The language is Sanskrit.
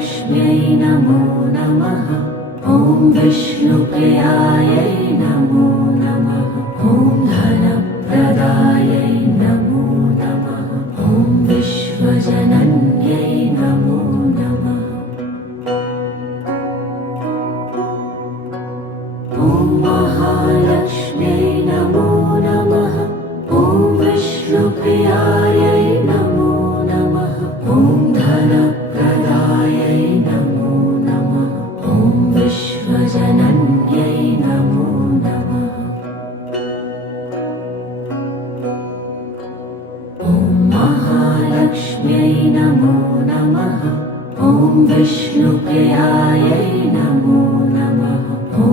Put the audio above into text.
महालक्ष्म्यै नमो नमः। ॐ विष्णुप्रियायै नमो नमः। ॐ धनप्रदायै नमो नमः। ॐ विश्वजनन्यै नमो नमः। ॐ महालक्ष्म्यै नमो नमः। ॐ विष्णुप्रियायै नमो नमः। ॐ धनप्रदायै नमो नमः। ॐ विश्वजनन्यै नमो नमः। ॐ महालक्ष्म्यै नमो नमः। ॐ विष्णुप्रियायै नमो नमः। ॐ